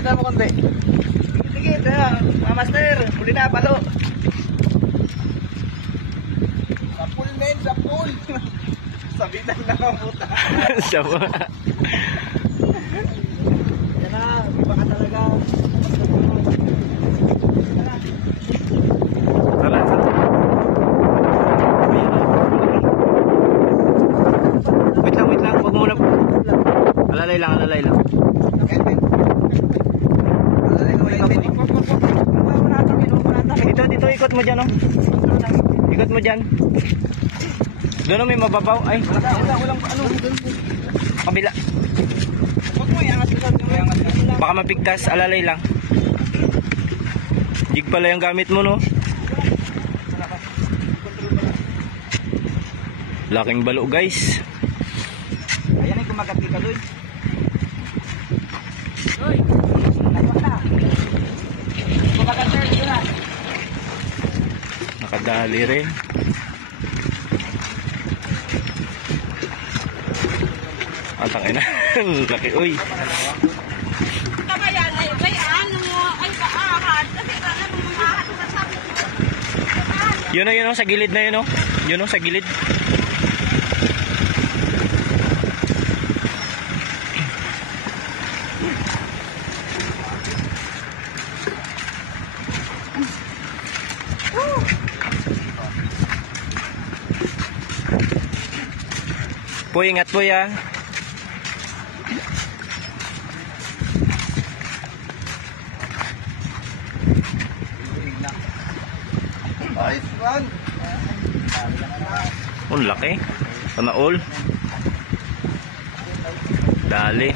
Kita mo konti. Tigit, mga master. Huli na, palo. Sapul men, sapul. Sabitan na ng puta. Sama. Yan na, iba ka talaga. Tara. Wait lang. Huwag muna. Alalay lang. Dito, ikot mo dyan, oh. Ikot mo dyan. Doon may mababaw. Ay, Walang ano. kabila. Huwag mo iangat. Baka mapigtas, alalay lang. Jig pala yung gamit mo, no? Laking balo, guys. Ayan ay kumagati ka doon. Nakadali rin. Atang ina. Laki, uy. Kamayan ay may ano ay paahad kasi ano mahahad sa sabi. Yun o, sa gilid na yun o. Yun o, sa gilid. Poy, ingat po ya. Ayos, run. Ang laki. Sana all. Dali.